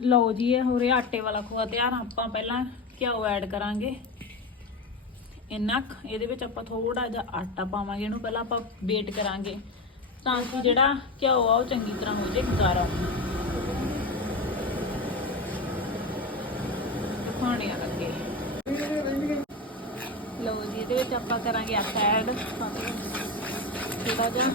ਲਓ ਜੀ, ਇਹ ਹੋ ਰਿਹਾ ਆਟੇ ਵਾਲਾ ਖੋਆ ਤਿਆਰ। ਆਪਾਂ ਪਹਿਲਾਂ ਘਿਓ ਐਡ ਕਰਾਂਗੇ। ਇੰਨਾ ਇਹਦੇ ਵਿੱਚ ਆਪਾਂ ਥੋੜਾ ਜਿਹਾ ਆਟਾ ਪਾਵਾਂਗੇ। ਇਹਨੂੰ ਪਹਿਲਾਂ ਆਪਾਂ ਵੇਟ ਕਰਾਂਗੇ। ਤਾਂ ਕਿ ਜਿਹੜਾ ਘਿਓ ਆ, ਉਹ ਚੰਗੀ ਤਰ੍ਹਾਂ ਹੋ ਜਾਏ ਗਾਰਾ। ਪਾਣੀ ਆ ਲੱਗੇ। ਲਓ ਜੀ, ਇਹਦੇ ਵਿੱਚ ਆਪਾਂ ਕਰਾਂਗੇ ਆਟਾ ਐਡ ਥੋੜਾ ਜਿਹਾ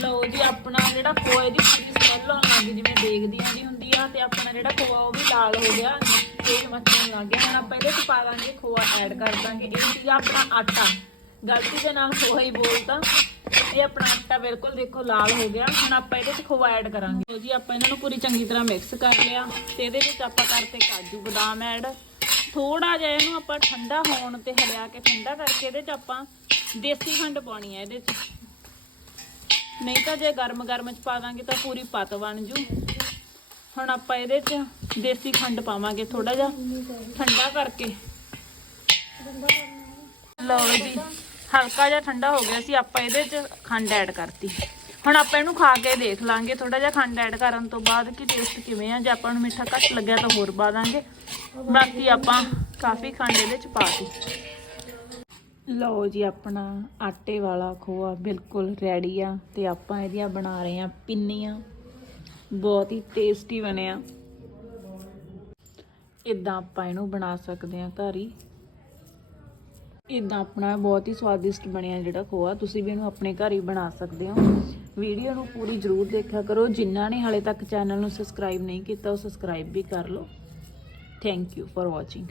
ਲਓ ਜੀ, ਆਪਣਾ ਜਿਹੜਾ ਖੋਏ ਦੀ ਪੂਰੀ ਸਮੈਲ ਆਉਣ ਲੱਗੀ ਜਿਵੇਂ ਦੇਖਦੀ ਆਂਦੀ ਹੁੰਦੀ ਆ ਤੇ ਆਪਣਾ ਜਿਹੜਾ ਖੋਆ ਉਹ ਵੀ ਲਾਲ ਹੋ ਗਿਆ, ਤੇਜ਼ ਮੱਚਣ ਲੱਗ ਗਿਆ। ਹੁਣ ਆਪਾਂ ਇਹਦੇ ਚ ਪਾ ਦਾਂਗੇ ਖੋਆ ਐਡ ਕਰ ਦਾਂਗੇ। ਇਹ ਸੀਗਾ ਆਪਣਾ ਆਟਾ। ਗਲਤੀ ਦੇ ਨਾਲ ਖੋਆ ਹੀ ਬੋਲਤਾ। ਇਹ ਆਪਣਾ ਆਟਾ ਬਿਲਕੁਲ ਦੇਖੋ ਲਾਲ ਹੋ ਗਿਆ। ਹੁਣ ਆਪਾਂ ਇਹਦੇ ਚ ਖੋਆ ਐਡ ਕਰਾਂਗੇ। ਲਓ ਜੀ, ਆਪਾਂ ਇਹਨਾਂ ਨੂੰ ਪੂਰੀ ਚੰਗੀ ਤਰ੍ਹਾਂ ਮਿਕਸ ਕਰ ਲਿਆ। ਤੇ ਇਹਦੇ ਵਿੱਚ ਆਪਾਂ ਕਰਤੇ ਕਾਜੂ ਬਦਾਮ ਐਡ ਥੋੜਾ ਜਿਹਾ ਇਹਨੂੰ ਆਪਾਂ ਠੰਡਾ ਹੋਣ ਤੇ ਹਲਿਆ ਕੇ ਠੰਡਾ ਕਰਕੇ ਇਹਦੇ ਚ ਆਪਾਂ ਦੇਸੀ ਖੰਡ ਪਾਉਣੀ ਹੈ ਇਹਦੇ ਚ। ਨਹੀਂ ਤਾਂ ਜੇ ਗਰਮ ਗਰਮ ਚ ਪਾ ਦਾਂਗੇ ਤਾਂ ਪੂਰੀ ਪਤ ਬਣ ਜੂ। ਹੁਣ ਆਪਾਂ ਇਹਦੇ ਚ ਦੇਸੀ ਖੰਡ ਪਾਵਾਂਗੇ ਥੋੜਾ ਜਿਹਾ, ਠੰਡਾ ਕਰਕੇ। ਲਓ ਜੀ, ਹਲਕਾ ਜਿਹਾ ਠੰਡਾ ਹੋ ਗਿਆ ਸੀ, ਆਪਾਂ ਇਹਦੇ ਚ ਖੰਡ ਐਡ ਕਰਤੀ। ਹੁਣ ਆਪਾਂ ਇਹਨੂੰ ਖਾ ਕੇ ਦੇਖ ਲਾਂਗੇ ਥੋੜਾ ਜਿਹਾ ਖੰਡ ਐਡ ਕਰਨ ਤੋਂ ਬਾਅਦ ਕਿ ਟੇਸਟ ਕਿਵੇਂ ਆ। ਜੇ ਆਪਾਂ ਨੂੰ ਮਿੱਠਾ ਘੱਟ ਲੱਗਿਆ ਤਾਂ ਹੋਰ ਪਾ ਦਾਂਗੇ। ਬਾਕੀ ਆਪਾਂ ਕਾਫੀ ਖੰਡ ਇਹਦੇ ਚ ਪਾਤੀ ਲਓ ਜੀ, ਆਪਣਾ ਆਟੇ ਵਾਲਾ ਖੋਆ ਬਿਲਕੁਲ ਰੈਡੀ ਆ ਤੇ ਆਪਾਂ ਇਹਦੀਆਂ ਬਣਾ ਰਹੇ ਆ ਪਿੰਨੀਆਂ। ਬਹੁਤ ਹੀ ਟੇਸਟੀ ਬਣਿਆ ਇਦਾਂ ਆਪਾਂ ਇਹਨੂੰ ਬਣਾ ਸਕਦੇ ਆ ਘਰ ਹੀ। ਇਦਾਂ ਆਪਣਾ ਬਹੁਤ ਹੀ ਸਵਾਦਿਸ਼ਟ ਬਣਿਆ ਜਿਹੜਾ ਖੋਆ। ਤੁਸੀਂ ਵੀ ਇਹਨੂੰ ਆਪਣੇ ਘਰ ਹੀ ਬਣਾ ਸਕਦੇ ਹੋ। ਵੀਡੀਓ ਨੂੰ ਪੂਰੀ ਜ਼ਰੂਰ ਦੇਖਿਆ ਕਰੋ। ਜਿਨ੍ਹਾਂ ਨੇ ਹਾਲੇ ਤੱਕ ਚੈਨਲ ਨੂੰ ਸਬਸਕ੍ਰਾਈਬ ਨਹੀਂ ਕੀਤਾ, ਉਹ ਸਬਸਕ੍ਰਾਈਬ ਵੀ ਕਰ ਲਓ। Thank you for watching